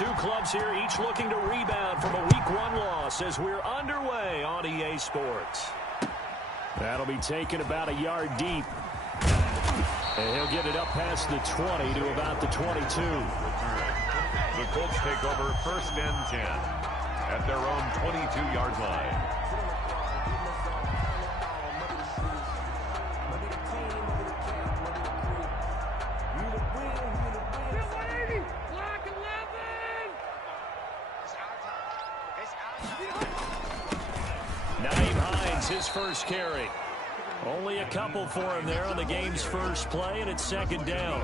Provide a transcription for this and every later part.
two clubs here, each looking to rebound from a Week 1 loss as we're underway on EA Sports. That'll be taken about a yard deep. And he'll get it up past the 20 to about the 22. The Colts take over 1st and 10 at their own 22-yard line. His first carry. Only a couple for him there on the game's first play, and it's 2nd down.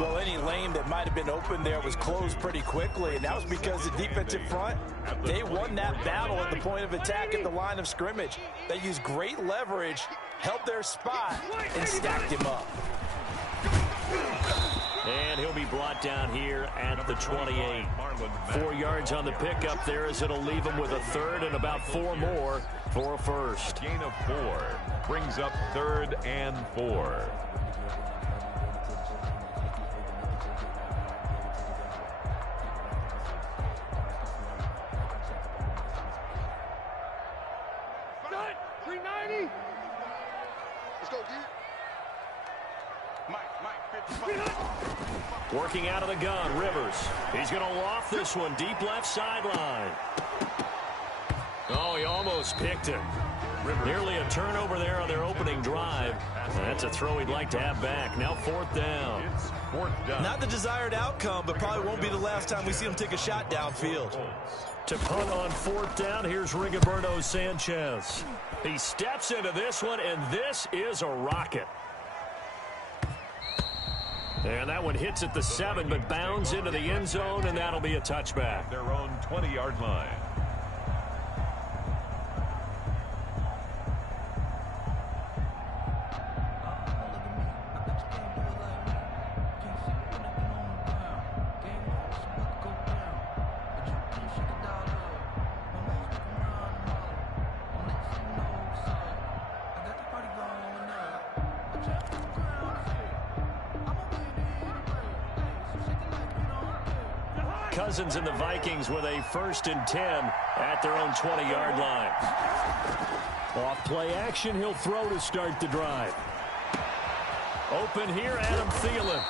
Well, any lane that might have been open there was closed pretty quickly, and that was because the defensive front, they won that battle at the point of attack at the line of scrimmage. They used great leverage, held their spot, and stacked him up. And he'll be brought down here at the 28. 4 yards on the pickup there as it'll leave him with a 3rd and about 4 more for a first. Gain of 4 brings up 3rd and 4. Working out of the gun, Rivers. He's going to loft this one deep left sideline. Oh, he almost picked him. Nearly a turnover there on their opening drive. That's a throw he'd like to have back. Now 4th down. It's 4th down. Not the desired outcome, but probably won't be the last time we see him take a shot downfield. To punt on 4th down, here's Rigoberto Sanchez. He steps into this one, and this is a rocket. And that one hits at the 7, but bounds into the end zone, and that'll be a touchback. Their own 20-yard line. Cousins and the Vikings with a 1st and 10 at their own 20-yard line. Off play action, he'll throw to start the drive. Open here, Adam Thielen.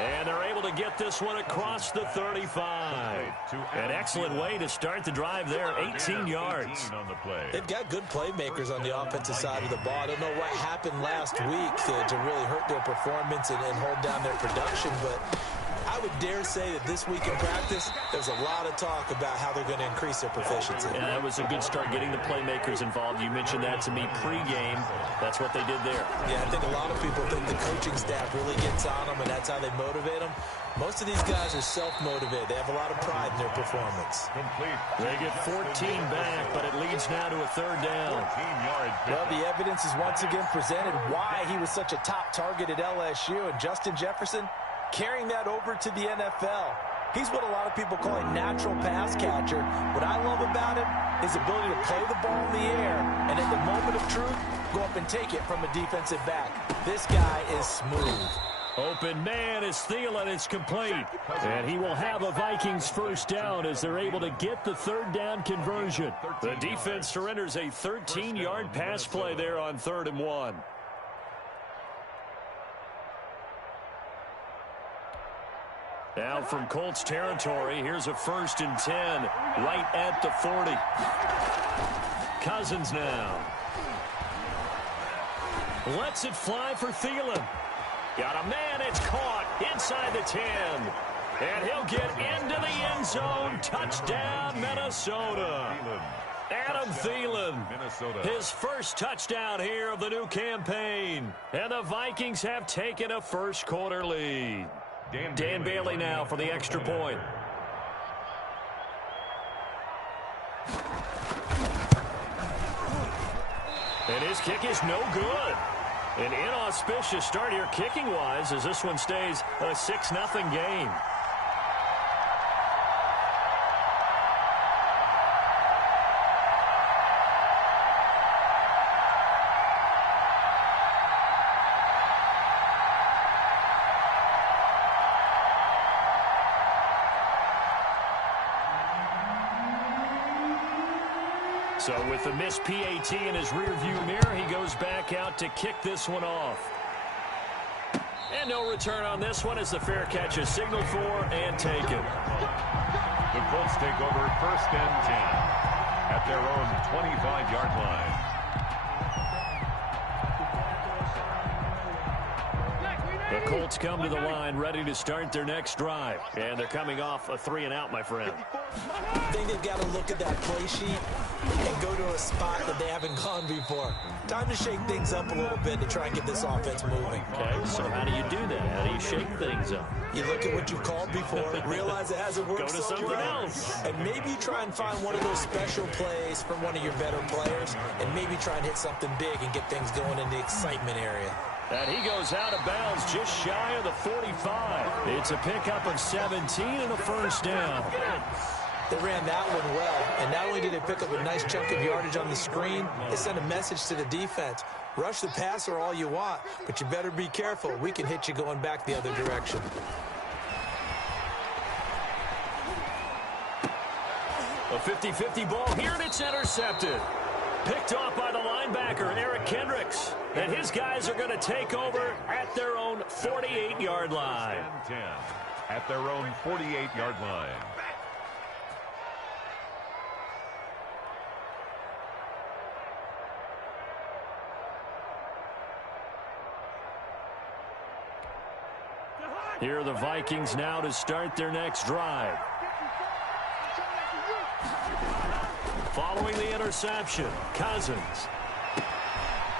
And they're able to get this one across the 35. An excellent way to start the drive there, 18 yards. They've got good playmakers on the offensive side of the ball. I don't know what happened last week to really hurt their performance and hold down their production, but I would dare say that this week in practice, there's a lot of talk about how they're going to increase their proficiency. Yeah, that was a good start getting the playmakers involved. You mentioned that to me pregame. That's what they did there. Yeah, I think a lot of people think the coaching staff really gets on them, and that's how they motivate them. Most of these guys are self-motivated. They have a lot of pride in their performance. They get 14 back, but it leads now to a 3rd down. Well, the evidence is once again presented why he was such a top target at LSU, and Justin Jefferson carrying that over to the NFL. He's what a lot of people call a natural pass catcher. What I love about him is the ability to play the ball in the air and at the moment of truth, go up and take it from a defensive back. This guy is smooth. Open man is Thielen. It's complete. And he will have a Vikings 1st down as they're able to get the 3rd down conversion. The defense surrenders a 13-yard pass play there on 3rd and 1. Now from Colts territory, here's a 1st and 10 right at the 40. Cousins now. Lets it fly for Thielen. Got a man, it's caught inside the 10. And he'll get into the end zone. Touchdown, Minnesota. Adam Thielen, his first touchdown here of the new campaign. And the Vikings have taken a first-quarter lead. Dan Bailey now for the extra point. And his kick is no good. An inauspicious start here kicking-wise as this one stays a 6-0 game. So with the missed PAT in his rearview mirror, he goes back out to kick this one off. And no return on this one as the fair catch is signaled for and taken. The Colts take over first and 10 at their own 25-yard line. The Colts come to the line ready to start their next drive. And they're coming off a 3-and-out, my friend. I think they've got to look at that play sheet and go to a spot that they haven't gone before. Time to shake things up a little bit to try and get this offense moving. Okay, so how do you do that? How do you shake things up? You look at what you called before, realize it hasn't worked. Go to something else. And maybe try and find one of those special plays from one of your better players, and maybe try and hit something big and get things going in the excitement area. And he goes out of bounds just shy of the 45. It's a pickup of 17 and a first down. They ran that one well, and not only did they pick up a nice chunk of yardage on the screen, they sent a message to the defense. Rush the passer all you want, but you better be careful. We can hit you going back the other direction. A 50-50 ball here, and it's intercepted. Picked off by the linebacker, Eric Kendricks. And his guys are going to take over at their own 48-yard line. 10 at their own 48-yard line. Here are the Vikings now to start their next drive. Following the interception, Cousins.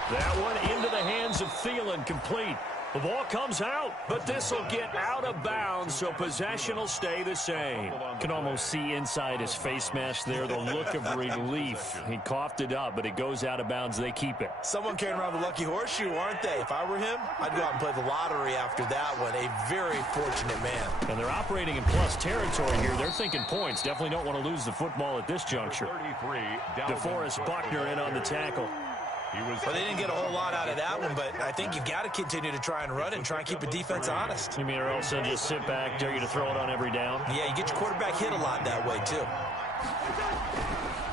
That one into the hands of Thielen, complete. The ball comes out, but this will get out of bounds, so possession will stay the same. Can almost see inside his face mask there the look of relief. He coughed it up, but it goes out of bounds. They keep it. Someone carrying around the lucky horseshoe, aren't they? If I were him, I'd go out and play the lottery after that one. A very fortunate man. And they're operating in plus territory here. They're thinking points. Definitely don't want to lose the football at this juncture. DeForest Buckner in on the tackle. Well, they didn't get a whole lot out of that one, but I think you got to continue to try and run and try and keep the defense honest. You mean or else they'll just sit back, dare you to throw it on every down? Yeah, you get your quarterback hit a lot that way, too.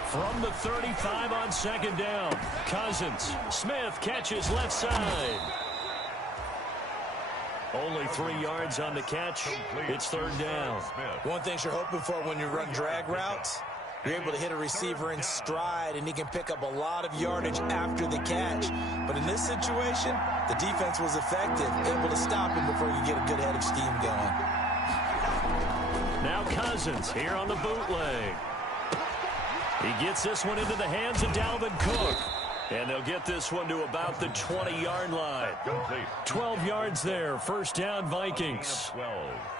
From the 35 on second down, Cousins. Smith catches left side. Only 3 yards on the catch. It's third down. One thing you're hoping for when you run drag routes, you're able to hit a receiver in stride, and he can pick up a lot of yardage after the catch. But in this situation, the defense was effective, able to stop him before you get a good head of steam going. Now Cousins here on the bootleg. He gets this one into the hands of Dalvin Cook. And they'll get this one to about the 20-yard line. 12 yards there. First down, Vikings.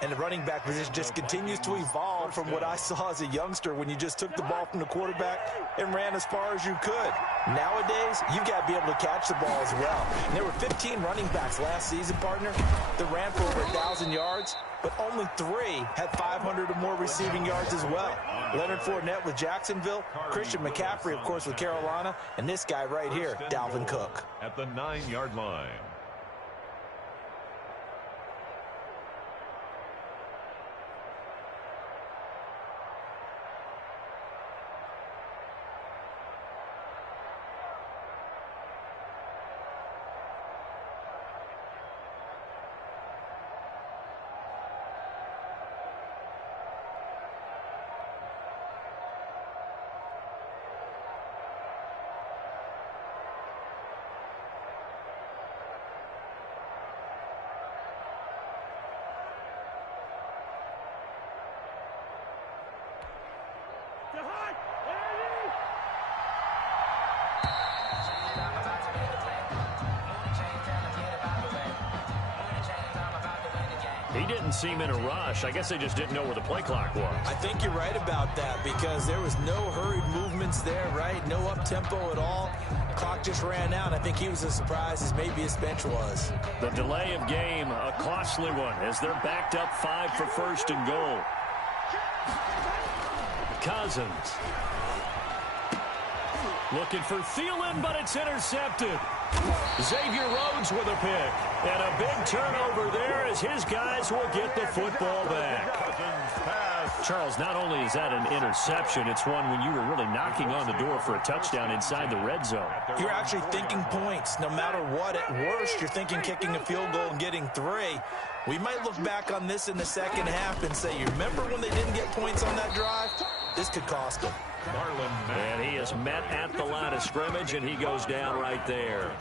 And the running back position just continues to evolve from what I saw as a youngster when you just took the ball from the quarterback and ran as far as you could. Nowadays, you've got to be able to catch the ball as well. And there were 15 running backs last season, partner, that ran for over 1,000 yards, but only 3 had 500 or more receiving yards as well. Leonard Fournette with Jacksonville, Christian McCaffrey, of course, with Carolina, and this guy right here, Dalvin Cook. At the 9-yard line. He didn't seem in a rush. I guess they just didn't know where the play clock was. I think you're right about that because there was no hurried movements there, right? No up-tempo at all. Clock just ran out. I think he was as surprised as maybe his bench was. The delay of game, a costly one, as they're backed up 5 for first and goal. Cousins. Looking for Thielen, but it's intercepted. Xavier Rhodes with a pick. And a big turnover there as his guys will get the football back. Charles, not only is that an interception, it's one when you were really knocking on the door for a touchdown inside the red zone. You're actually thinking points. No matter what, at worst, you're thinking kicking a field goal and getting 3. We might look back on this in the second half and say, you remember when they didn't get points on that drive? This could cost them. And he is met at the line of scrimmage, and he goes down right there.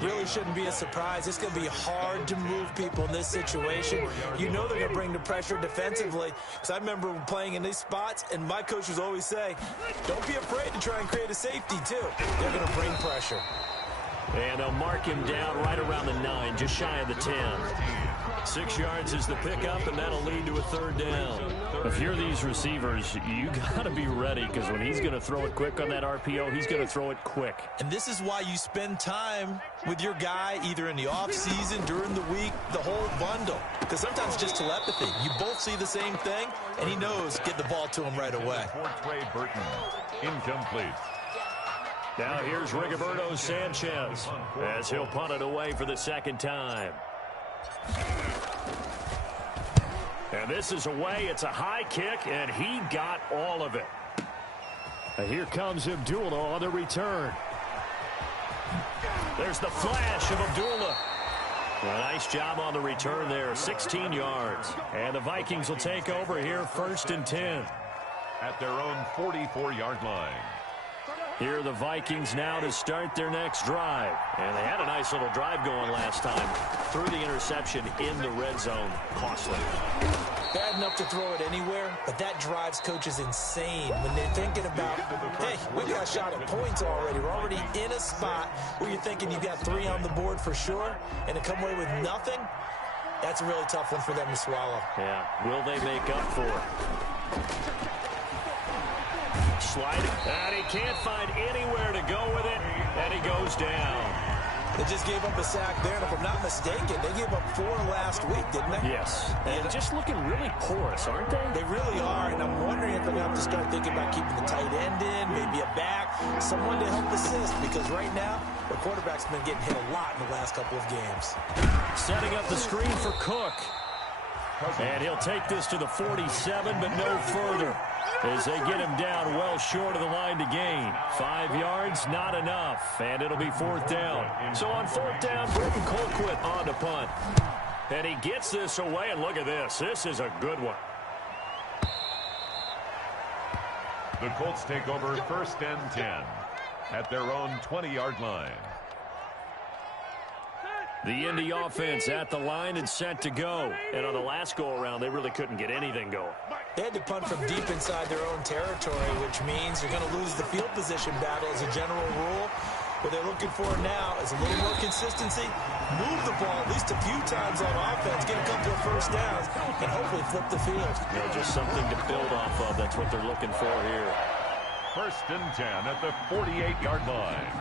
Really shouldn't be a surprise. It's going to be hard to move people in this situation. You know they're going to bring the pressure defensively. Because I remember playing in these spots, and my coaches always say, don't be afraid to try and create a safety, too. They're going to bring pressure. And they'll mark him down right around the 9, just shy of the 10. 6 yards is the pickup, and that'll lead to a 3rd down. If you're these receivers, you got to be ready, because when he's going to throw it quick on that RPO, he's going to throw it quick. And this is why you spend time with your guy either in the offseason, during the week, the whole bundle. Because sometimes it's just telepathy. You both see the same thing, and he knows get the ball to him right away. Trey Burton, incomplete. Now here's Rigoberto Sanchez as he'll punt it away for the 2nd time. And this is away. It's a high kick, and he got all of it. And here comes Abdullah on the return. There's the flash of Abdullah. A nice job on the return there, 16 yards. And the Vikings will take over here, 1st and 10. At their own 44-yard line. Here are the Vikings now to start their next drive. And they had a nice little drive going last time. Threw the interception in the red zone. Costly. Bad enough to throw it anywhere, but that drives coaches insane when they're thinking about, hey, we got a shot at points already. We're already in a spot where you're thinking you got 3 on the board for sure, and to come away with nothing, that's a really tough one for them to swallow. Yeah, will they make up for it? Sliding, and he can't find anywhere to go with it, and he goes down. They just gave up a sack there, and if I'm not mistaken, they gave up 4 last week, didn't they? Yes, and just looking really porous, aren't they? They really are, and I'm wondering if they're going to have to start thinking about keeping the tight end in, maybe a back, someone to help assist, because right now, the quarterback's been getting hit a lot in the last couple of games. Setting up the screen for Cook. And he'll take this to the 47, but no further, as they get him down well short of the line to gain. 5 yards, not enough, and it'll be 4th down. So on 4th down, Britton Colquitt on to punt. And he gets this away, and look at this. This is a good one. The Colts take over 1st and 10 at their own 20-yard line. The Indy offense at the line and set to go. And on the last go-around, they really couldn't get anything going. They had to punt from deep inside their own territory, which means you're going to lose the field position battle as a general rule. What they're looking for now is a little more consistency, move the ball at least a few times on offense, get a couple of 1st downs, and hopefully flip the field. You know, just something to build off of. That's what they're looking for here. 1st and 10 at the 48-yard line.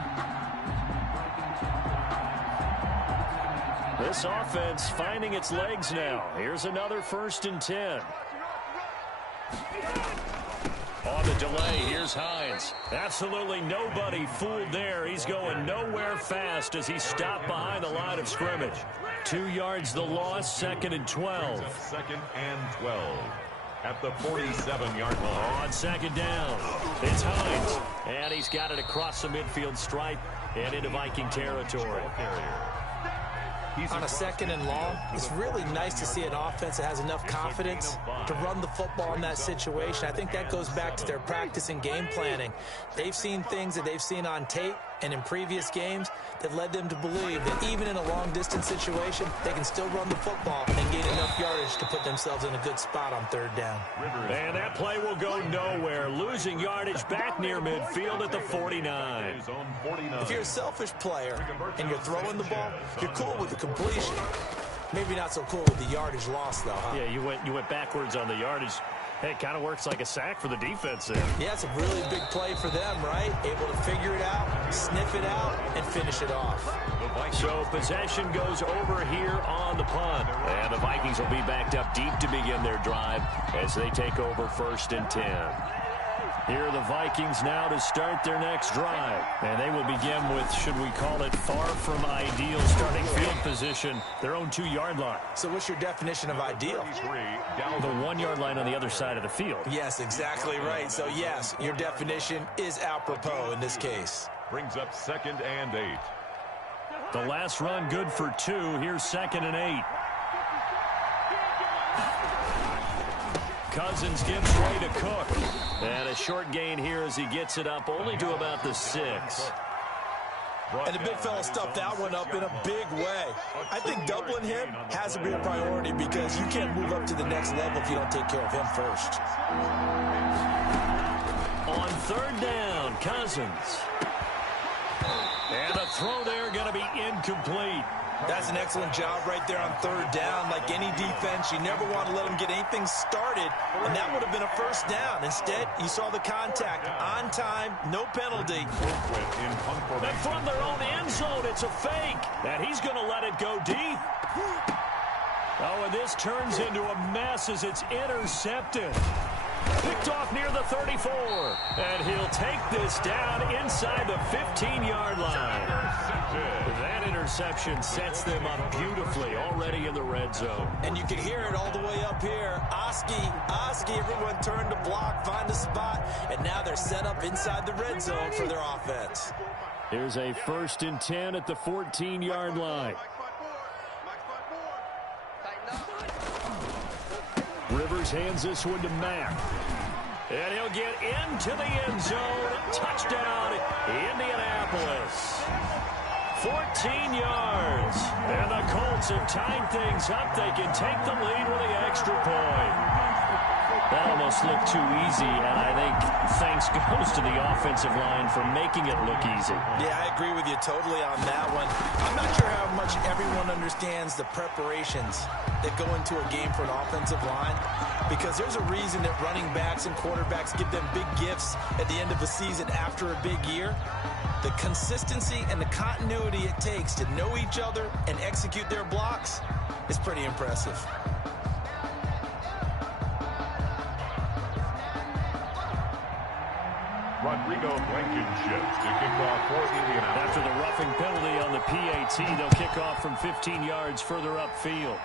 This offense finding its legs now. Here's another 1st and 10. On the delay, here's Hines. Absolutely nobody fooled there. He's going nowhere fast as he's stopped behind the line of scrimmage. 2 yards the loss, 2nd and 12. 2nd and 12 at the 47-yard line. On 2nd down, it's Hines. And he's got it across the midfield stripe and into Viking territory. On a 2nd and long, it's really nice to see an offense that has enough confidence to run the football in that situation. I think that goes back to their practice and game planning. They've seen things that they've seen on tape and in previous games that led them to believe that even in a long-distance situation, they can still run the football and gain enough yardage to put themselves in a good spot on 3rd down. And that play will go nowhere, losing yardage back near midfield at the 49. If you're a selfish player and you're throwing the ball, you're cool with the completion. Maybe not so cool with the yardage loss, though, huh? Yeah, you went backwards on the yardage. Hey, it kind of works like a sack for the defense there. Yeah, it's a really big play for them, right? Able to figure it out, sniff it out, and finish it off. So possession goes over here on the punt. And the Vikings will be backed up deep to begin their drive as they take over 1st and 10. Here are the Vikings now to start their next drive. And they will begin with, should we call it, far from ideal starting field position, their own 2-yard line. So what's your definition of ideal? The 1-yard line on the other side of the field. Yes, exactly right. So, yes, your definition is apropos in this case. Brings up 2nd and 8. The last run good for 2. Here's 2nd and 8. Cousins gives way to Cook. And a short gain here as he gets it up only to about the 6. And the big fella stuffed that one up in a big way. I think doubling him has to be a priority because you can't move up to the next level if you don't take care of him first. On 3rd down, Cousins. And the throw there going to be incomplete. That's an excellent job right there on 3rd down. Like any defense, you never want to let them get anything started, and that would have been a 1st down. Instead, you saw the contact on time, no penalty. And from their own end zone, it's a fake. And he's going to let it go deep. Oh, and this turns into a mess as it's intercepted. Picked off near the 34. And he'll take this down inside the 15-yard line. That interception sets them up beautifully already in the red zone. And you can hear it all the way up here. Oski, everyone turned to block, find a spot, and now they're set up inside the red zone for their offense. Here's a 1st and 10 at the 14-yard line. Rivers hands this one to Mack. And he'll get into the end zone. Touchdown, Indianapolis. 14 yards. And the Colts have tied things up. They can take the lead with the extra point. That almost looked too easy, and I think thanks goes to the offensive line for making it look easy. Yeah, I agree with you totally on that one. I'm not sure how much everyone understands the preparations that go into a game for an offensive line, because there's a reason that running backs and quarterbacks give them big gifts at the end of the season after a big year. The consistency and the continuity it takes to know each other and execute their blocks is pretty impressive. Rodrigo Blankenship to kick off for Indianapolis. After the roughing penalty on the PAT, they'll kick off from 15 yards further upfield.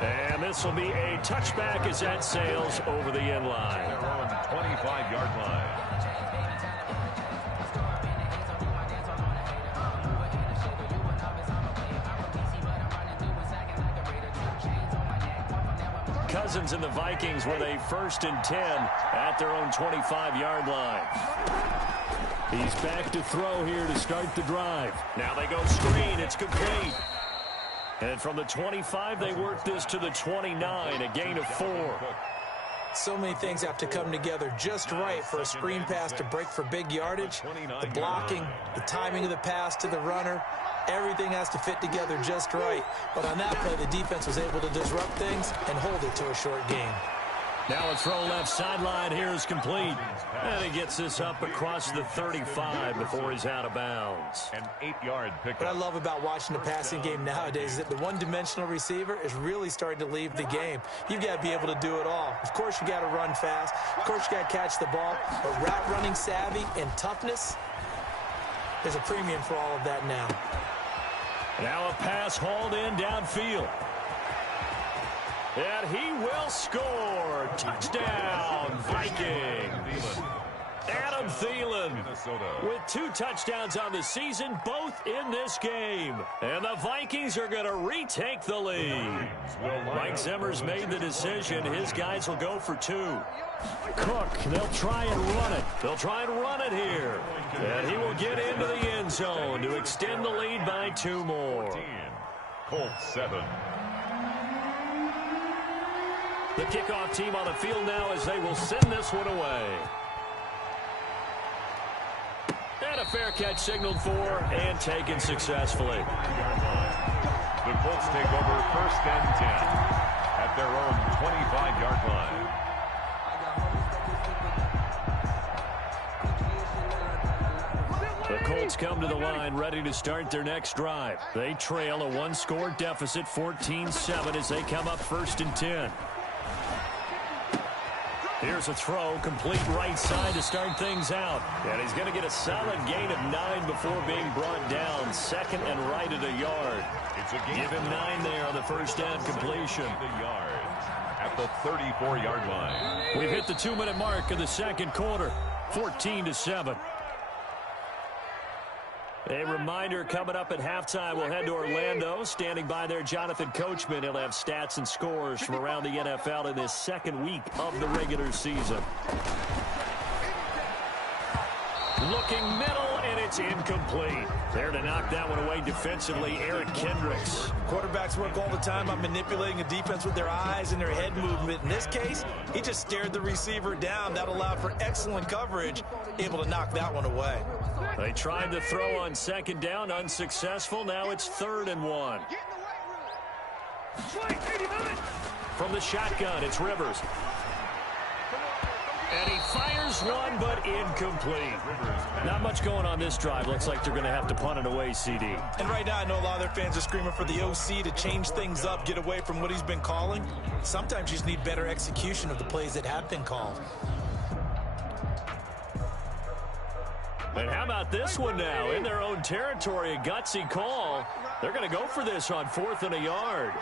And this will be a touchback as that sails over the end line. Their own 25-yard line. Cousins and the Vikings with a 1st and 10 at their own 25-yard line. He's back to throw here to start the drive. Now they go screen. It's complete. And from the 25, they work this to the 29, a gain of 4. So many things have to come together just right for a screen pass to break for big yardage. The blocking, the timing of the pass to the runner, everything has to fit together just right. But on that play, the defense was able to disrupt things and hold it to a short gain. Now a throw left sideline here is complete. And he gets this up across the 35 before he's out of bounds. An 8-yard pickup. What I love about watching the passing game nowadays is that the one-dimensional receiver is really starting to leave the game. You've got to be able to do it all. Of course, you got to run fast. Of course, you got to catch the ball. But route running savvy and toughness, there's a premium for all of that now. Now a pass hauled in downfield. And he will score. Touchdown, Vikings. Adam Thielen with 2 touchdowns on the season, both in this game. And the Vikings are going to retake the lead. Mike Zimmer's made the decision. His guys will go for 2. Cook, they'll try and run it. They'll try and run it here. And he will get into the end zone to extend the lead by 2 more. Colts 7. The kickoff team on the field now as they will send this one away. And a fair catch signaled for and taken successfully. The Colts take over 1st and 10 at their own 25-yard line. The Colts come to the line ready to start their next drive. They trail a 1-score deficit 14-7 as they come up 1st and 10. Here's a throw, complete right side to start things out. And he's going to get a solid gain of 9 before being brought down. Second and right at a yard. Give him 9 there on the first down completion. The yard at the 34-yard line. We've hit the 2-minute mark of the second quarter. 14-7. A reminder coming up at halftime, we'll head to Orlando. Standing by there, Jonathan Coachman. He'll have stats and scores from around the NFL in this second week of the regular season. Looking middle, and it's incomplete. There to knock that one away defensively, Eric Kendricks. Quarterbacks work all the time on manipulating a defense with their eyes and their head movement. In this case, he just stared the receiver down. That allowed for excellent coverage, able to knock that one away. They tried to throw on second down, unsuccessful. Now it's 3rd and 1. From the shotgun, it's Rivers. And he fires one, but incomplete. Not much going on this drive. Looks like they're going to have to punt it away, CD. And right now, I know a lot of their fans are screaming for the OC to change things up, get away from what he's been calling. Sometimes you just need better execution of the plays that have been called. And how about this one now? In their own territory, a gutsy call. They're going to go for this on 4th and a yard.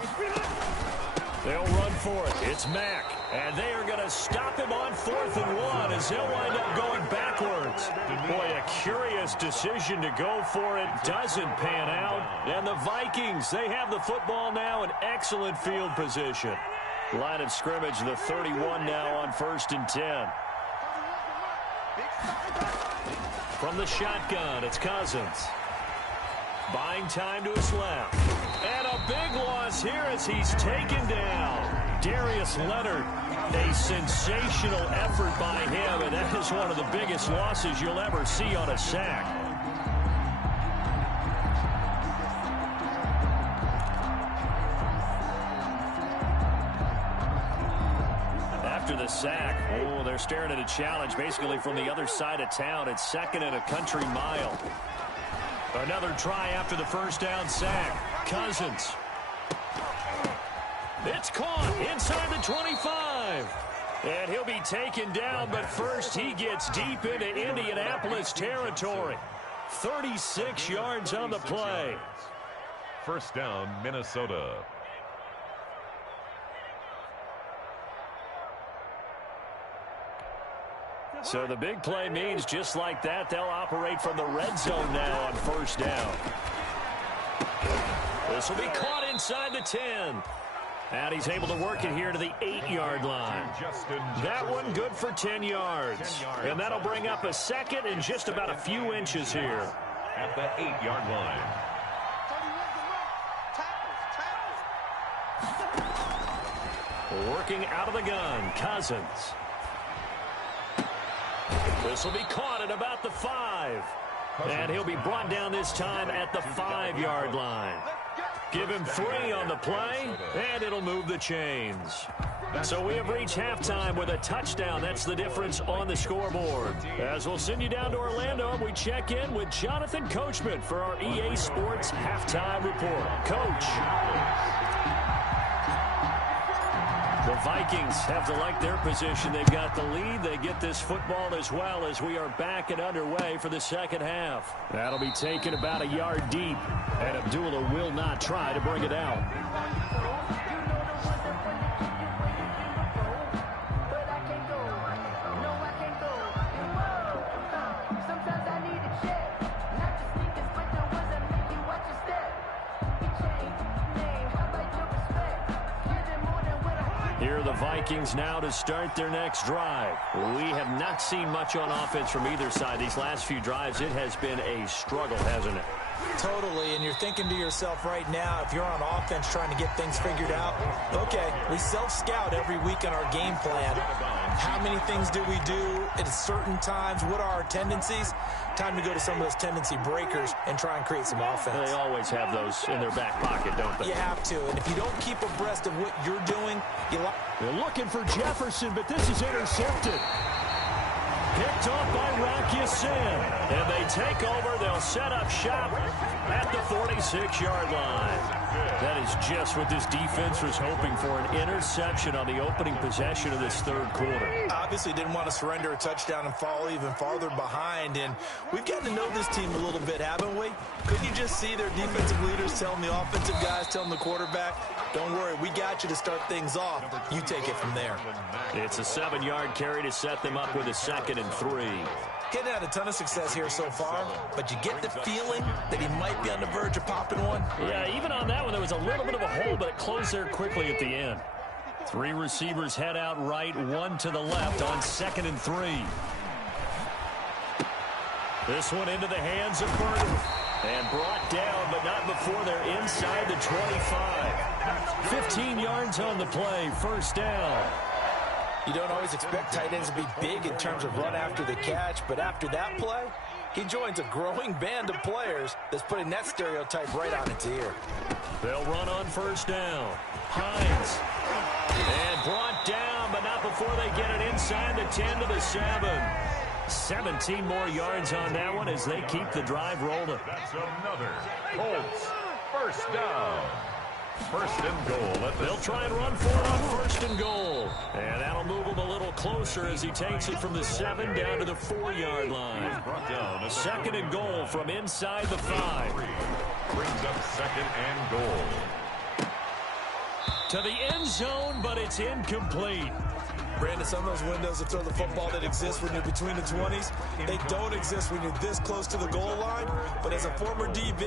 They'll run for it. It's Mack. And they are going to stop him on 4th and 1 as he'll wind up going backwards. Boy, a curious decision to go for it. Doesn't pan out. And the Vikings, they have the football now in excellent field position. Line of scrimmage, the 31 now on 1st and 10. From the shotgun, it's Cousins. Buying time to his left. And a big loss here as he's taken down. Darius Leonard, a sensational effort by him, and that is one of the biggest losses you'll ever see on a sack. After the sack, they're staring at a challenge basically from the other side of town. It's 2nd and a country mile. Another try after the first down sack. Cousins. It's caught inside the 25. And he'll be taken down, but first he gets deep into Indianapolis territory. 36 yards on the play. First down, Minnesota. So the big play means just like that, they'll operate from the red zone now on 1st down. This will be caught inside the 10. And he's able to work it here to the 8-yard line. That one good for 10 yards. And that'll bring up a 2nd and just about a few inches here. At the 8-yard line. Working out of the gun, Cousins. This will be caught at about the 5. And he'll be brought down this time at the 5-yard line. Give him 3 on the play, and it'll move the chains. So we have reached halftime with a touchdown. That's the difference on the scoreboard. As we'll send you down to Orlando, we check in with Jonathan Coachman for our EA Sports Halftime Report. Coach. The Vikings have to like their position. They've got the lead. They get this football as well as we are back and underway for the second half. That'll be taken about a yard deep, and Abdullah will not try to bring it out. Here are the Vikings now to start their next drive. We have not seen much on offense from either side. These last few drives, it has been a struggle, hasn't it? Totally, and you're thinking to yourself right now, if you're on offense trying to get things figured out, okay, we self-scout every week on our game plan. How many things do we do at certain times? What are our tendencies? Time to go to some of those tendency breakers and try and create some offense. They always have those in their back pocket, don't they? You have to, and if you don't keep abreast of what you're doing, they're looking for Jefferson, but this is intercepted. Picked off by Rocky Sin. And they take over. They'll set up shop at the 46-yard line. That is just what this defense was hoping for, an interception on the opening possession of this third quarter. Obviously didn't want to surrender a touchdown and fall even farther behind, and we've gotten to know this team a little bit, haven't we? Couldn't you just see their defensive leaders telling the offensive guys, telling the quarterback, don't worry, we got you to start things off. You take it from there. It's a 7-yard carry to set them up with a 2nd and 3. Getting had a ton of success here so far, but you get the feeling that he might be on the verge of popping one. Yeah, even on that one, there was a little bit of a hole, but it closed there quickly at the end. 3 receivers head out right, 1 to the left on 2nd and 3. This one into the hands of Burton. And brought down, but not before they're inside the 25. 15 yards on the play, 1st down. You don't always expect tight ends to be big in terms of run after the catch, but after that play, he joins a growing band of players that's putting that stereotype right on its ear. They'll run on 1st down. Hines. And brought down, but not before they get it inside the 10 to the 7. 17 more yards on that one as they keep the drive rolling. That's another Colts 1st down. 1st and goal. They'll try and run for it on 1st and goal. And that'll move him a little closer as he takes it from the 7 down to the 4-yard line. 2nd and goal from inside the 5. Brings up 2nd and goal. To the end zone, but it's incomplete. Brandon, some of those windows to throw the football that exist when you're between the 20s, they don't exist when you're this close to the goal line. But as a former DB,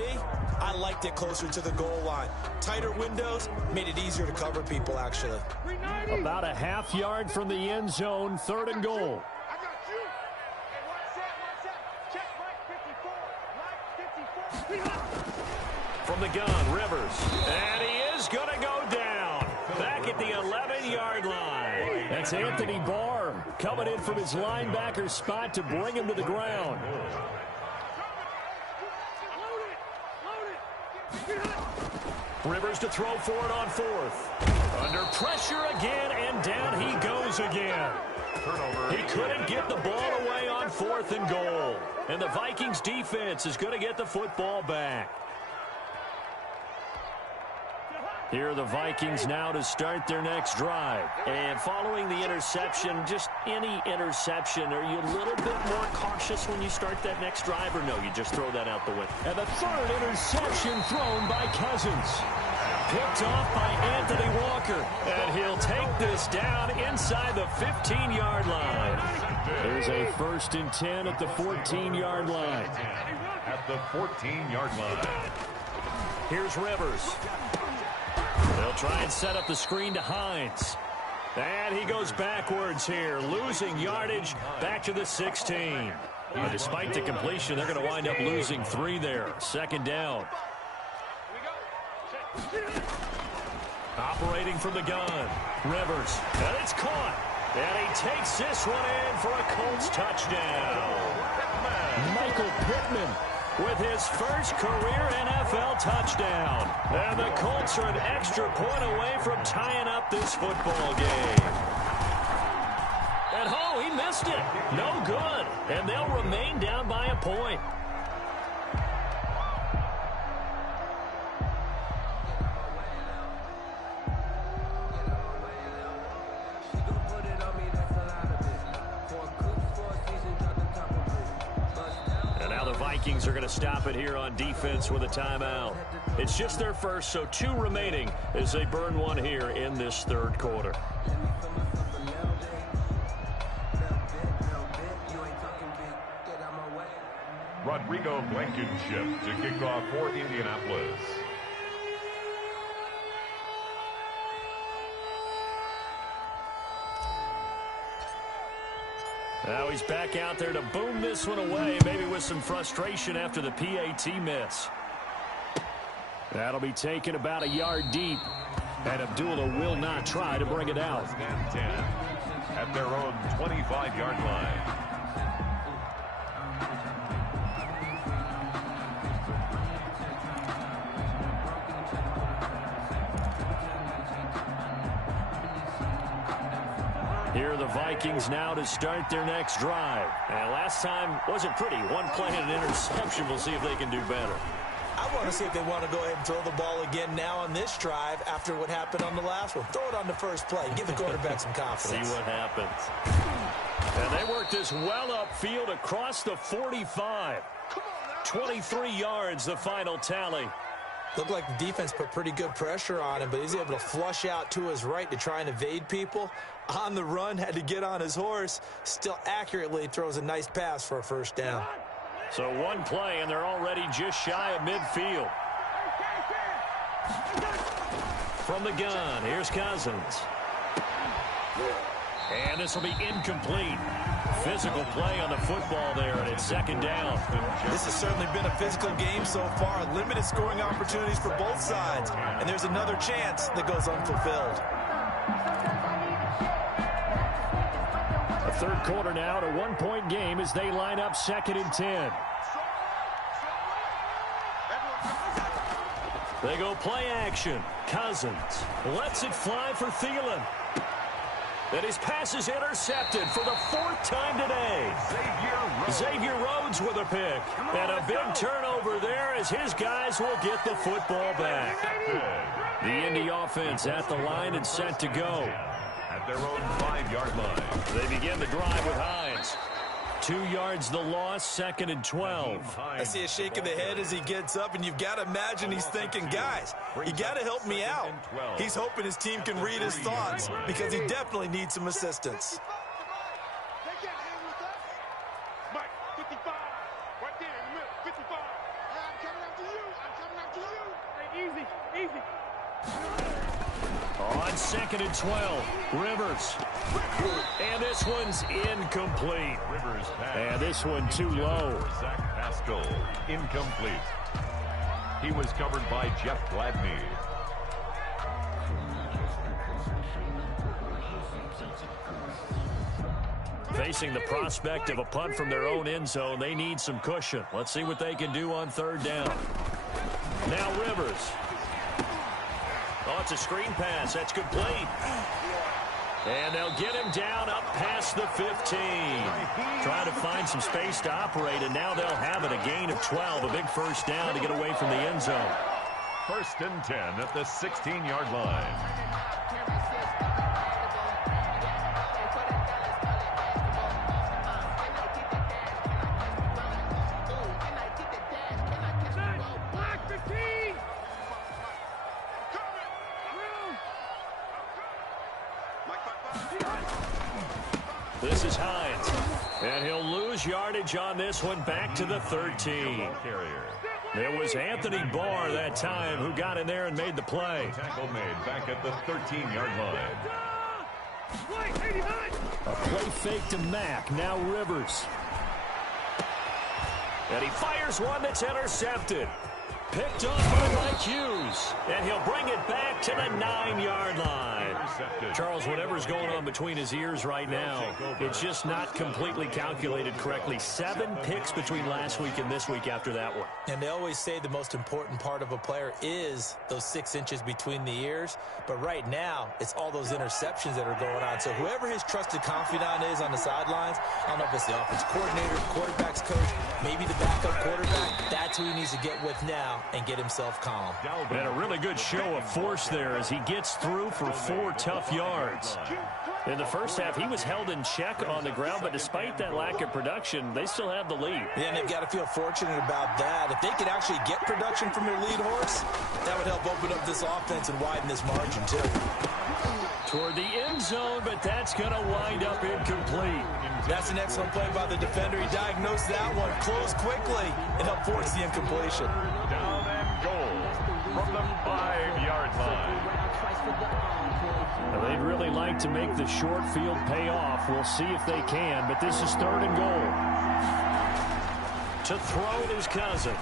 I liked it closer to the goal line. Tighter windows made it easier to cover people, actually. About a half yard from the end zone, 3rd and goal. From the gun, Rivers. And he is going to go down. Back at the 11-yard line. That's Anthony Barr coming in from his linebacker spot to bring him to the ground. Rivers to throw for it on 4th. Under pressure again, and down he goes again. Turnover. He couldn't get the ball away on 4th and goal. And the Vikings defense is going to get the football back. Here are the Vikings now to start their next drive. And following the interception, just any interception, are you a little bit more cautious when you start that next drive, or no, you just throw that out the window? And the 3rd interception thrown by Cousins. Picked off by Anthony Walker. And he'll take this down inside the 15-yard line. There's a 1st and 10 at the 14-yard line. At the 14-yard line. Here's Rivers. They'll try and set up the screen to Hines. And he goes backwards here, losing yardage back to the 16. And despite the completion, they're going to wind up losing 3 there. 2nd down. Operating from the gun. Rivers. And it's caught. And he takes this one in for a Colts touchdown. Michael Pittman with his first career NFL touchdown. And the Colts are an extra point away from tying up this football game. And oh, he missed it. No good. And they'll remain down by a point. Vikings are going to stop it here on defense with a timeout. It's just their first, so 2 remaining as they burn one here in this 3rd quarter. Rodrigo Blankenship to kick off for Indianapolis. Now he's back out there to boom this one away, maybe with some frustration after the PAT miss. That'll be taken about a yard deep, and Abdullah will not try to bring it out. 10 at their own 25-yard line. Here are the Vikings now to start their next drive. And last time wasn't pretty. One play and an interception. We'll see if they can do better. I want to see if they want to go ahead and throw the ball again now on this drive after what happened on the last one. Throw it on the first play. Give the quarterback some confidence. See what happens. And they work this well upfield across the 45. 23 yards, the final tally. Looked like the defense put pretty good pressure on him, but he's able to flush out to his right to try and evade people. On the run, had to get on his horse. Still accurately throws a nice pass for a first down. So one play, and they're already just shy of midfield. From the gun, here's Cousins. And this will be incomplete. Physical play on the football there, and it's second down. This has certainly been a physical game so far. Limited scoring opportunities for both sides. And there's another chance that goes unfulfilled. A third quarter now, to 1-point game as they line up 2nd and 10. They go play action. Cousins lets it fly for Thielen. And his pass is intercepted for the 4th time today. Xavier Rhodes with a pick. And a big turnover there as his guys will get the football back. The Indy offense at the line and set to go. At their own 5-yard line. They begin the drive with Hines. 2 yards the loss, 2nd and 12. I see a shake of the head as he gets up, and you've got to imagine he's thinking, guys, you got to help me out. He's hoping his team can read his thoughts because he definitely needs some assistance. On 2nd and 12, Rivers. And this one's incomplete. Rivers pass. And this one too low. Zach Pascal, incomplete. He was covered by Jeff Gladney. Facing the prospect of a punt from their own end zone, they need some cushion. Let's see what they can do on 3rd down. Now Rivers. Oh, it's a screen pass. That's complete. And they'll get him down up past the 15. Trying to find some space to operate, and now they'll have it. A gain of 12, a big first down to get away from the end zone. 1st and 10 at the 16-yard line. This is Hines. And he'll lose yardage on this one, back to the 13. It was Anthony Barr that time who got in there and made the play. Tackle made back at the 13-yard line. A play fake to Mack. Now Rivers. And he fires one that's intercepted. Picked off by Mike Hughes. And he'll bring it back to the 9-yard line. Charles, whatever's going on between his ears right now, it's just not completely calculated correctly. 7 picks between last week and this week after that one. And they always say the most important part of a player is those 6 inches between the ears. But right now, it's all those interceptions that are going on. So whoever his trusted confidant is on the sidelines, I don't know if it's the offense coordinator, quarterback's coach, maybe the backup quarterback, that's who he needs to get with now and get himself calm. And a really good show of force there as he gets through for 4 tough yards. In the first half, he was held in check on the ground, but despite that lack of production, they still have the lead. Yeah, and they've got to feel fortunate about that. If they could actually get production from their lead horse, that would help open up this offense and widen this margin, too. Toward the end zone, but that's going to wind up incomplete. That's an excellent play by the defender. He diagnosed that one, closed quickly, and helped force the incompletion. Down and goal from the 5-yard line. They'd really like to make the short field pay off. We'll see if they can, but this is 3rd and goal. To throw is Cousins.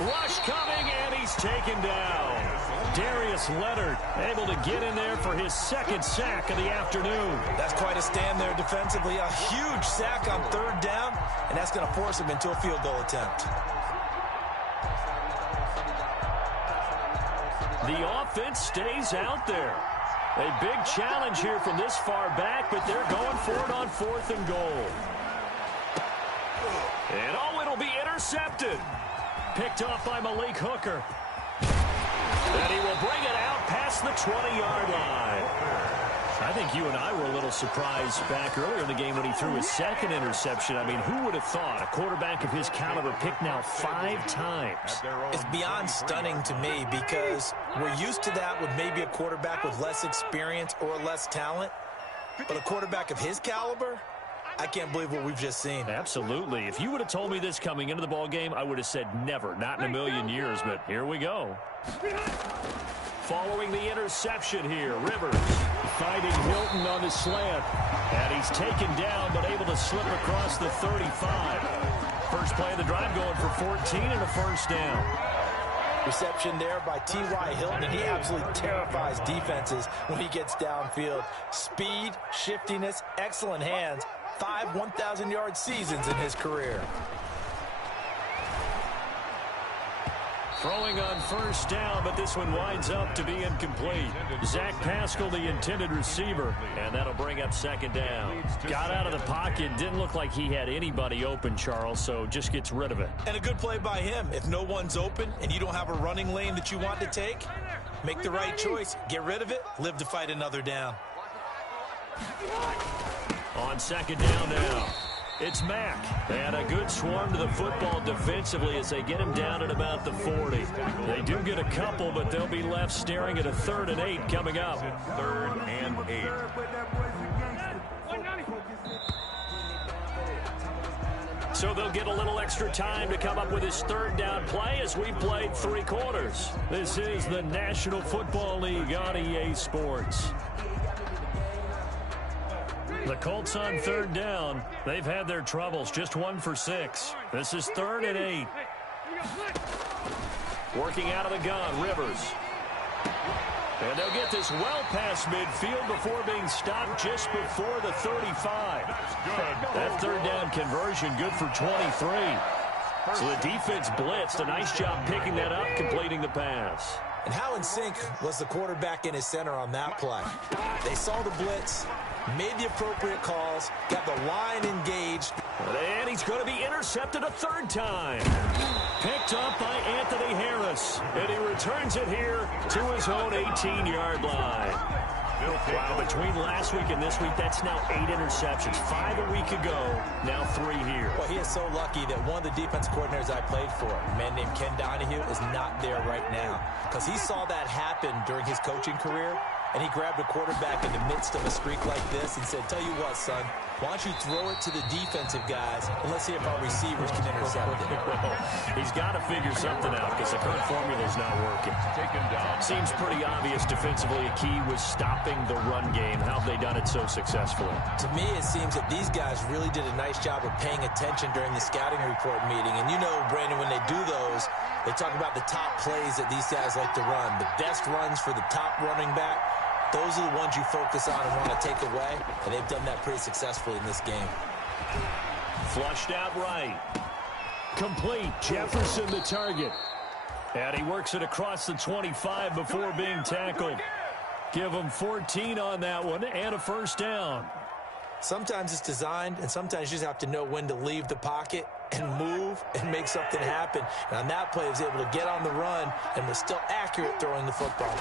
Rush coming, and he's taken down. Darius Leonard able to get in there for his 2nd sack of the afternoon. That's quite a stand there defensively. A huge sack on 3rd down, and that's going to force him into a field goal attempt. The offense stays out there. A big challenge here from this far back, but they're going for it on 4th and goal. And it'll be intercepted. picked off by Malik Hooker. And he will bring it out past the 20-yard line. I think you and I were a little surprised back earlier in the game when he threw his second interception. I mean, who would have thought a quarterback of his caliber picked now 5 times? It's beyond stunning to me because we're used to that with maybe a quarterback with less experience or less talent. But a quarterback of his caliber, I can't believe what we've just seen. Absolutely. If you would have told me this coming into the ball game, I would have said never, not in a million years. But here we go. Following the interception here, Rivers finding Hilton on the slant. And he's taken down, but able to slip across the 35. First play of the drive going for 14 and a first down. Reception there by T.Y. Hilton, and he absolutely terrifies defenses when he gets downfield. Speed, shiftiness, excellent hands. 5 1,000-yard seasons in his career. Throwing on first down, but this one winds up to be incomplete. Zach Pascal, the intended receiver, and that'll bring up second down. Got out of the pocket, didn't look like he had anybody open, Charles, so just gets rid of it. And a good play by him. If no one's open and you don't have a running lane that you want to take, make the right choice. Get rid of it, live to fight another down. On second down now, it's Mack. And a good swarm to the football defensively as they get him down at about the 40. They do get a couple, but they'll be left staring at a 3rd and 8 coming up. 3rd and 8. So they'll get a little extra time to come up with his 3rd down play as we played 3 quarters. This is the National Football League on EA Sports. The Colts on 3rd down. They've had their troubles, just 1 for 6. This is 3rd and 8. Working out of the gun, Rivers. And they'll get this well past midfield before being stopped just before the 35. That 3rd down conversion good for 23. So the defense blitzed. A nice job picking that up, completing the pass. And how in sync was the quarterback and his center on that play? They saw the blitz, made the appropriate calls, got the line engaged. And he's going to be intercepted a 3rd time. Picked up by Anthony Harris. And he returns it here to his own 18-yard line. Wow, between last week and this week, that's now 8 interceptions. 5 a week ago, now 3 here. Well, he is so lucky that one of the defense coordinators I played for, a man named Ken Donahue, is not there right now. Because he saw that happen during his coaching career, and he grabbed a quarterback in the midst of a streak like this and said, tell you what, son, why don't you throw it to the defensive guys, and let's see if our receivers can intercept it. He's got to figure something out because the current formula is not working. Seems pretty obvious defensively a key was stopping the run game. How have they done it so successfully? To me, it seems that these guys really did a nice job of paying attention during the scouting report meeting. And you know, Brandon, when they do those, they talk about the top plays that these guys like to run, the best runs for the top running back. Those are the ones you focus on and want to take away, and they've done that pretty successfully in this game. Flushed out right. Complete. Jefferson the target. And he works it across the 25 before being tackled. Give him 14 on that one and a first down. Sometimes it's designed, and sometimes you just have to know when to leave the pocket and move and make something happen. And on that play, he was able to get on the run and was still accurate throwing the football.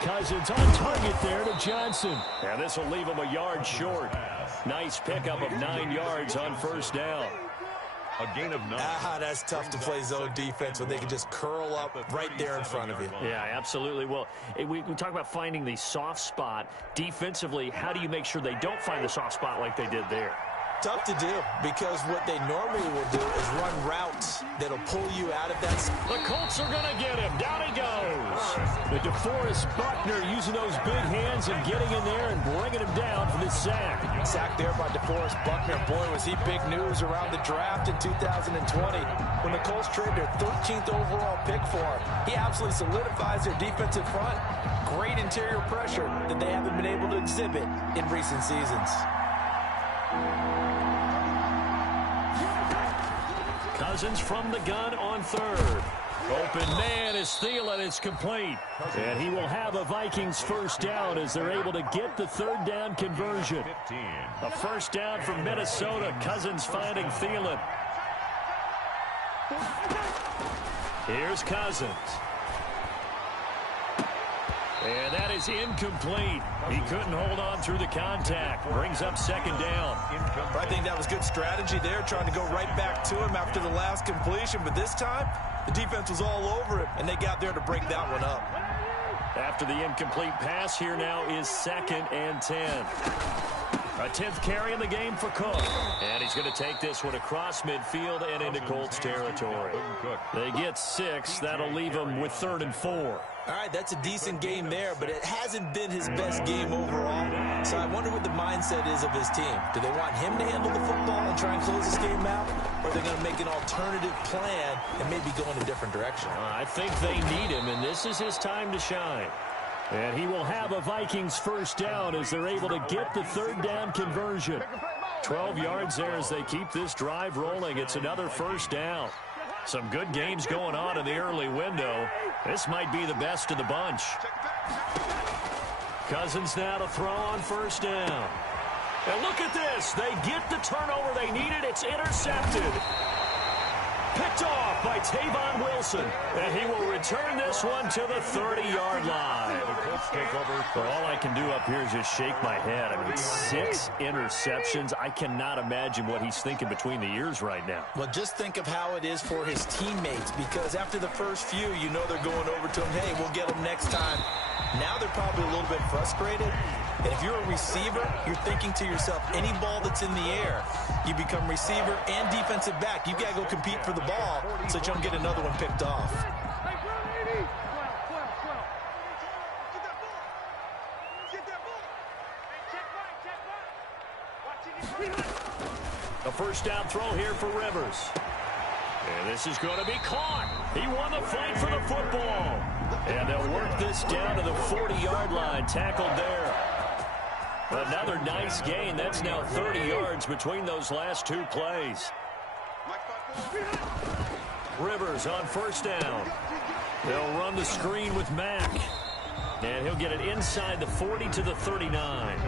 Cousins on target there to Johnson. And this will leave him a yard short. Nice pickup of 9 yards on first down. A gain of 9. That's tough to play zone defense when they can just curl up right there in front of you. Yeah, absolutely. Well, we talk about finding the soft spot. Defensively, how do you make sure they don't find the soft spot like they did there? Tough to do, because what they normally will do is run routes that'll pull you out of that. The Colts are going to get him. Down he goes. The DeForest Buckner using those big hands and getting in there and bringing him down for this sack. Sack there by DeForest Buckner. Boy, was he big news around the draft in 2020 when the Colts traded their 13th overall pick for him. He absolutely solidifies their defensive front. Great interior pressure that they haven't been able to exhibit in recent seasons. Cousins from the gun on 3rd. Open man is Thielen. It's complete. And he will have a Vikings first down as they're able to get the third down conversion. A first down from Minnesota. Cousins finding Thielen. Here's Cousins. And that is incomplete. He couldn't hold on through the contact. Brings up second down. I think that was good strategy there, trying to go right back to him after the last completion. But this time, the defense was all over him, and they got there to break that one up. After the incomplete pass, here now is 2nd and 10. A 10th carry in the game for Cook. And he's going to take this one across midfield and into Colts territory. They get 6. That'll leave them with 3rd and 4. All right, that's a decent game there, but it hasn't been his best game overall. So I wonder what the mindset is of his team. Do they want him to handle the football and try and close this game out? Or are they going to make an alternative plan and maybe go in a different direction? I think they need him, and this is his time to shine. And he will have a Vikings first down as they're able to get the third down conversion. 12 yards there as they keep this drive rolling. It's another first down. Some good games going on in the early window. This might be the best of the bunch. Cousins now to throw on first down. And look at this. They get the turnover they needed. It's intercepted. Picked off by Tavon Wilson. And he will return this one to the 30-yard line. But all I can do up here is just shake my head. I mean, 6 interceptions. I cannot imagine what he's thinking between the ears right now. Well, just think of how it is for his teammates, because after the first few, you know they're going over to him, hey, we'll get him next time. Now they're probably a little bit frustrated. And if you're a receiver, you're thinking to yourself, any ball that's in the air, you become receiver and defensive back. You got to go compete for the ball so that you don't get another one picked off. A first down throw here for Rivers. And this is going to be caught. He won the fight for the football. And they'll work this down to the 40-yard line. Tackled there. Another nice gain. That's now 30 yards between those last 2 plays. Rivers on first down. They'll run the screen with Mack. And he'll get it inside the 40 to the 39.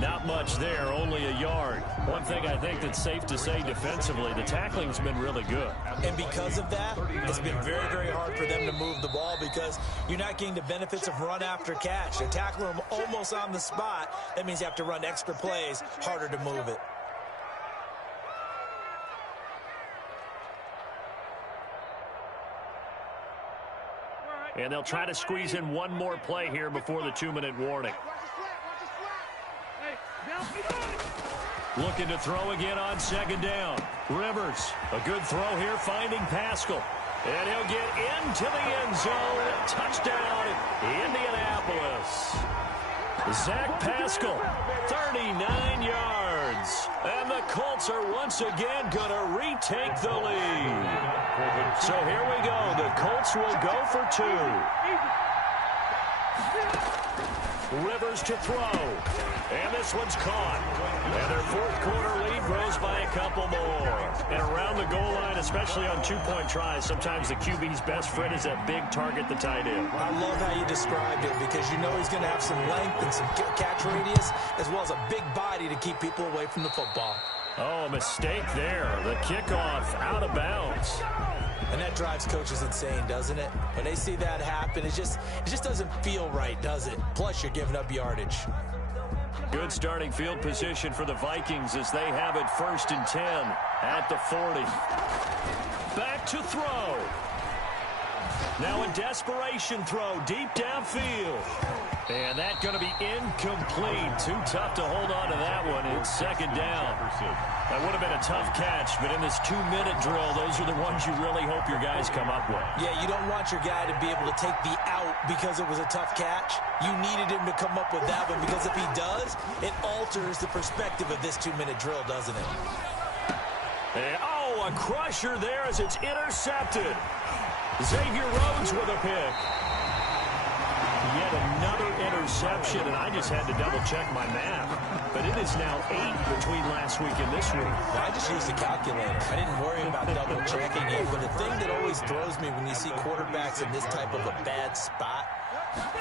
Not much there, only a yard. One thing I think that's safe to say defensively, the tackling's been really good. And because of that, it's been very, very hard for them to move the ball because you're not getting the benefits of run after catch. They're tackling them almost on the spot. That means you have to run extra plays, harder to move it. And they'll try to squeeze in one more play here before the 2-minute warning. Looking to throw again on second down. Rivers, a good throw here, finding Pascal. And he'll get into the end zone. Touchdown, Indianapolis. Zach Pascal, 39 yards. And the Colts are once again going to retake the lead. So here we go. The Colts will go for 2. Rivers to throw. And this one's caught. And their 4th quarter lead grows by a couple more. And around the goal line, especially on 2-point tries, sometimes the QB's best friend is that big target, the tight end. I love how you described it because you know he's going to have some length and some catch radius as well as a big body to keep people away from the football. Oh, a mistake there. The kickoff out of bounds. And that drives coaches insane, doesn't it? When they see that happen, it just doesn't feel right, does it? Plus, you're giving up yardage. Good starting field position for the Vikings as they have it 1st and 10 at the 40. Back to throw. Now a desperation throw deep downfield. And that's going to be incomplete. Too tough to hold on to that one. It's 2nd down. That would have been a tough catch, but in this 2-minute drill, those are the ones you really hope your guys come up with. Yeah, you don't want your guy to be able to take the out because it was a tough catch. You needed him to come up with that one because if he does, it alters the perspective of this 2-minute drill, doesn't it? And, oh, a crusher there as it's Xavier Rhodes with a pick. Yet another interception, and I just had to double-check my math. But it is now 8 between last week and this week. Well, I just used a calculator. I didn't worry about double-checking it. But the thing that always throws me when you see quarterbacks in this type of a bad spot,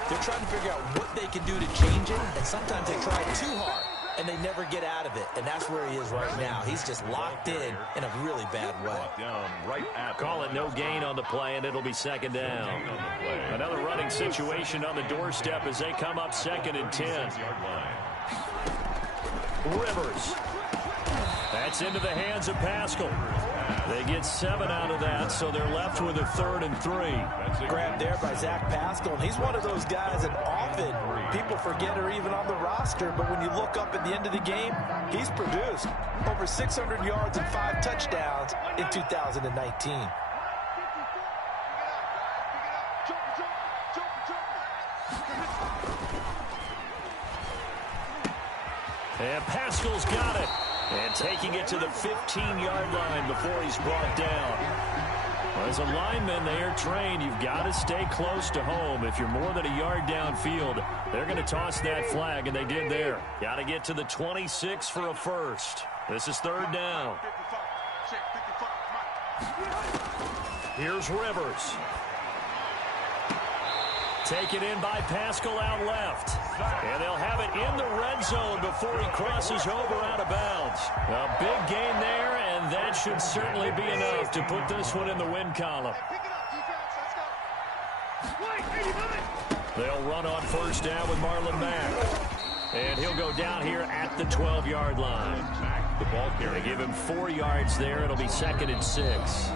they're trying to figure out what they can do to change it, and sometimes they try too hard, and they never get out of it. And that's where he is right now. He's just locked in a really bad way. Call it no gain on the play, and it'll be second down. Another running situation on the doorstep as they come up 2nd and 10. Rivers. That's into the hands of Pascal. They get 7 out of that, so they're left with a 3rd and 3. Grabbed there by Zach Pascal, and he's one of those guys that often people forget are even on the roster, but when you look up at the end of the game, he's produced over 600 yards and 5 touchdowns in 2019. And Pascal's got it. And taking it to the 15-yard line before he's brought down. As a lineman, they are trained. You've got to stay close to home. If you're more than a yard downfield, they're going to toss that flag, and they did there. Got to get to the 26 for a first. This is 3rd down. Here's Rivers. Taken in by Pascal out left. And they'll have it in the red zone before he crosses over out of bounds. A big gain there, and that should certainly be enough to put this one in the win column. They'll run on 1st down with Marlon Mack. And he'll go down here at the 12-yard line. They give him 4 yards there. It'll be 2nd and 6.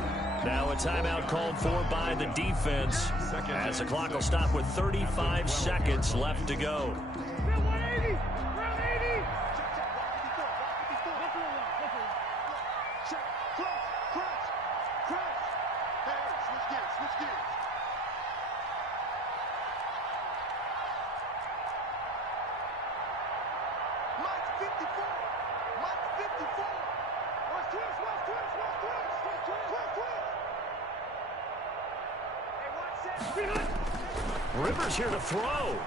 Now a timeout called for by the defense as the clock will stop with 35 seconds left to go. Rivers here to throw.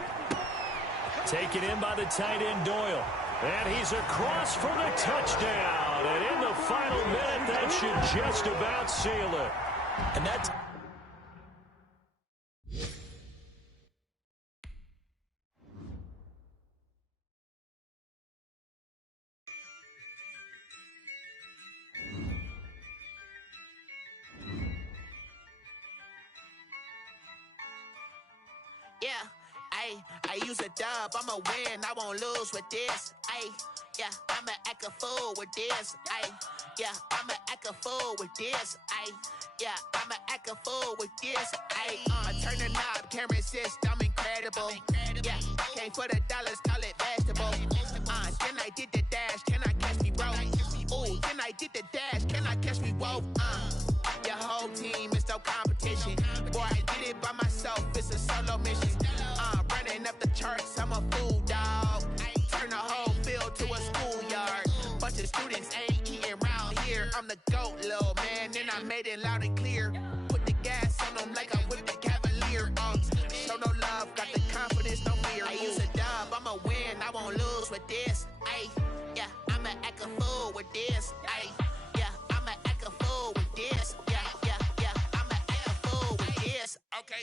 Taken in by the tight end Doyle. And he's across for the touchdown. And in the final minute, that should just about seal it. And that's... I use a dub, I'ma win, I won't lose with this. I'ma act a fool with this. I'ma act a fool with this. I'ma act a fool with this. I turn the knob, camera assist, I'm incredible. Came for the dollars, call it vegetable. Then I did the dash, can I catch me, bro? Ooh, then I did the dash, can I catch me, whoa? Your whole team is no competition. Boy, I did it by myself, it's a solo mission. Running up the charts, I'm a fool, dog. Turn the whole field to a schoolyard. Bunch of students ain't eating round here. I'm the GOAT, little man, and I made it loud and clear. Put the gas on them like I'm with the Cavalier. Show no love, got the confidence, no fear. I use a dub, I'ma win, I won't lose with this. I'ma act a fool with this. I'ma act a fool with this. I'ma act a fool with this. Okay.